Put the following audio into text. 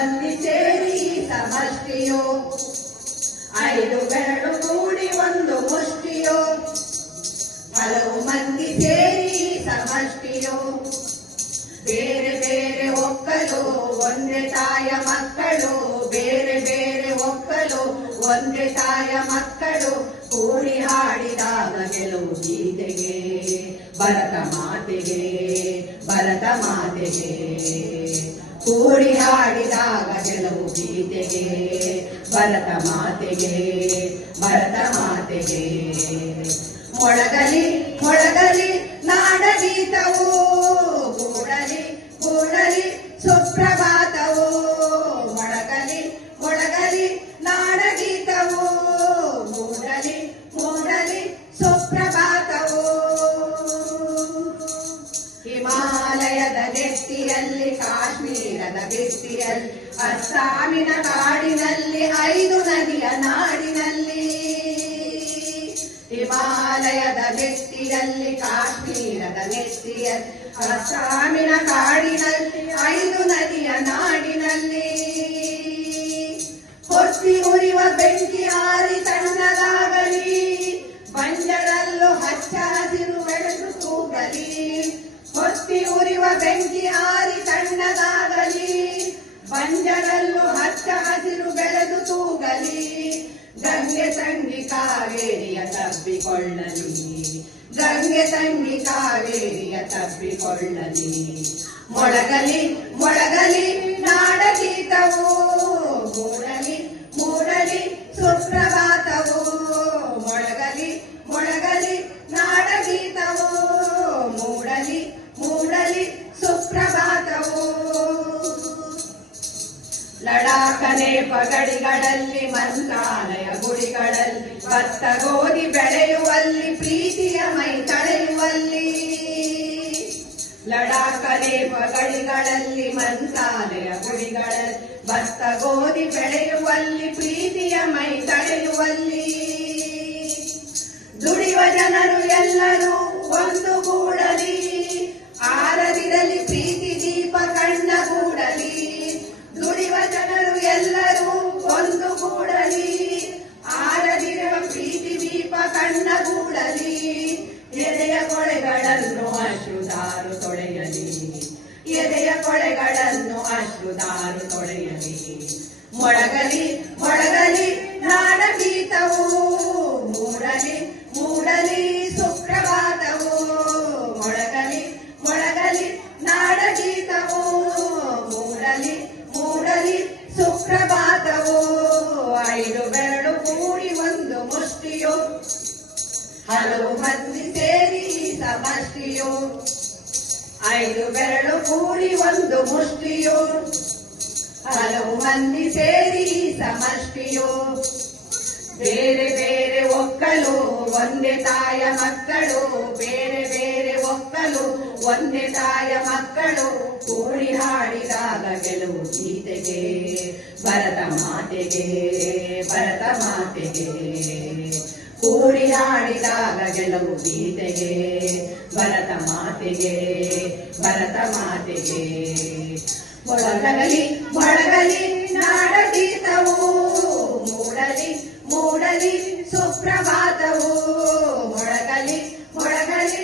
ಮಂದಿ ಸೇರಿ ಸಮಷ್ಟಿಯೋ, 5 ಬೆರಳು ಕೂಡಿ ಒಂದು ಮುಷ್ಟಿಯೋ. ಹಲವು ಮಂದಿ ಸೇರಿ ಸಮಷ್ಟಿಯೋ, ಬೇರೆ ಬೇರೆ ಒಕ್ಕಲು ಒಂದೇ ತಾಯ ಮಕ್ಕಳು, ಬೇರೆ ಬೇರೆ ಒಕ್ಕಲು ಒಂದೇ ತಾಯ ಮಕ್ಕಳು. ಕೂಡಿ ಹಾಡಿದಾಗ ಗೆಲುವು ಗೀತೆಗೆ, ಭರತ ಮಾತೆಗೆ, ಭರತ ಮಾತೆಗೆ. ಕೂಡಿ ಹಾಡಿದಾಗ ಗೆಲುವು ಗೀತೆಗೆ, ಭರತ ಮಾತೆಗೆ, ಭರತ ಮಾತೆಗೆ. ಮೊಳಗಲಿ ಮೊಳಗಲಿ ನಾಡಗೀತವು, ಕೂಡಲಿ ಕೂಡಲಿ ಸುಪ್ರಭಾತವು. ಮೊಳಗಲಿ ಮೊಳಗಲಿ ನಾಡಗೀತವು, ಮೂಡಲಿ ಮೂಡಲಿ ಸುಪ್ರಭಾತವು. ಹಿಮಾಲಯದ ನೆತ್ತಿಯಲ್ಲಿ, ಕಾಶ್ಮೀರದ ಬಿತ್ತಿಯಲ್ಲಿ, ಅಸ್ಸಾಮಿನ ಕಾಡಿನಲ್ಲಿ, 5 ನದಿಯ ನಾಡಿನಲ್ಲಿ. ಹಿಮಾಲಯದ ನೆತ್ತಿಯಲ್ಲಿ, ಕಾಶ್ಮೀರದ ನೆತ್ತಿಯಲ್ಲಿ, ಅಸ್ಸಾಮಿನ ಕಾಡಿನಲ್ಲಿ, 5 ನದಿಯ ನಾಡಿನಲ್ಲಿ. ಹೊತ್ತಿ ಉರಿವ ಬೆಂಕಿ ಆರಿ ತಣ್ಣಗಾಗಲಿ, ಬಂಜರಲ್ಲೂ ಹಚ್ಚ ಹಸಿರು ಬೆಳೆದು ತೂಗಲಿ. ಹೊತ್ತಿ ಉರಿವ ಬೆಂಕಿ ಆರಿ ತಣ್ಣಗಾಗಲಿ, ಬಂಜರಲ್ಲೂ ಹಚ್ಚ ಹಸಿರು ಬೆಳೆದು ತೂಗಲಿ. ಗಂಗೆ ತಂಗಿ ಕಾವೇರಿಯ ತಬ್ಬಿಕೊಳ್ಳಲಿ, ಗಂಗೆ ತಂಗಿ ಕಾವೇರಿಯ ತಬ್ಬಿಕೊಳ್ಳಲಿ. ಮೊಳಗಲಿ ಮೊಳಗಲಿ ನಾಡಗೀತವು, ಮೂಡಲಿ ಮೂಡಲಿ ಸುಪ್ರಭಾತವು. ಮೊಳಗಲಿ ಮೊಳಗಲಿ ನಾಡಗೀತವು, ಮೂಡಲಿ ಮೂಡಲಿ ಸುಪ್ರಭಾತವು. ಲಡಾಖನೆ ಪಗಡಿಗಳಲ್ಲಿ, ಮಂತ್ರಾಲಯ ಗುಡಿಗಳಲ್ಲಿ, ಭತ್ತ ಗೋಧಿ ಬೆಳೆಯುವಲ್ಲಿ, ಪ್ರೀತಿಯ ಮೈ ತಳೆಯುವಲ್ಲಿ. ಲಡಾಖನೆ ಪಗಡಿಗಳಲ್ಲಿ, ಮಂತ್ರಾಲಯ ಗುಡಿಗಳಲ್ಲಿ, ಭತ್ತ ಗೋಧಿ ಬೆಳೆಯುವಲ್ಲಿ, ಪ್ರೀತಿಯ ಮೈ ತಳೆಯುವಲ್ಲಿ. ದುಡಿಯುವ ಜನರು ಎಲ್ಲರೂ ಒಂದುಗೂಡಲಿ, ಆರದಿರಲಿ ಪ್ರೀತಿ ದೀಪ ಕಣ್ಣಗೂಡಲಿ. ದುಡಿಯುವ ಜನರು ಎಲ್ಲರೂ ಒಂದುಗೂಡಲಿ, ಆರದಿರುವ ಪ್ರೀತಿ ದೀಪ ಕಣ್ಣಗೂಡಲಿ. ಎದೆಯ ಕೊಳೆಗಳನ್ನು ಅಶ್ರುಧಾರು ತೊಳೆಯಲಿ, ಎದೆಯ ಕೊಳೆಗಳನ್ನು ಅಶ್ರುಧಾರು ತೊಳೆಯಲಿ. ಮೊಳಗಲಿ ಮೊಳಗಲಿ ನಾಡಗೀತವು, ಮೂಡಲಿ ಮೂಡಲಿ ಸುಪ್ರಭಾತವು. ಮೊಳಗಲಿ ಮೊಳಗಲಿ ನಾಡಗೀತವು, ಮೂಡಲಿ ಮೂಡಲಿ ಸುಪ್ರಭಾತವು. 5 ಬೆರಳು ಕೂಡಿ ಒಂದು ಮುಷ್ಟಿಯೋ, ಹಲವು ಮಂದಿ ಸೇರಿ ಸಮಷ್ಟಿಯೋ. 5 ಬೆರಳು ಕೂಡಿ ಒಂದು ಮುಷ್ಟಿಯೋ, ಹಲವು ಮಂದಿ ಸೇರಿ ಸಮಷ್ಟಿಯೋ. ಬೇರೆ ಬೇರೆ ಒಕ್ಕಲು ಒಂದೇ ತಾಯ ಮಕ್ಕಳು, ಬೇರೆ ಬೇರೆ ಒಕ್ಕಲು ಒಂದೇ ತಾಯ ಮಕ್ಕಳು. ಕೂಡಿ ಹಾಡಿದಾಗ ಗೆಲುವು ಗೀತೆಗೆ, ಭರತ ಮಾತೆಗೆ, ಭರತ ಮಾತೆಗೆ. ಕೂಡಿ ಹಾಡಿದಾಗ ಗೆಲುವು ಗೀತೆಗೆ, ಭರತ ಮಾತೆಗೆ, ಭರತ ಮಾತೆಗೆ. ಮೊಳಗಲಿ ಮೊಳಗಲಿ ನಾಡಗೀತವು, ಮೂಡಲಿ ಮೂಡಲಿ ಸುಪ್ರಭಾತವು. ಮೊಳಗಲಿ ಮೊಳಗಲಿ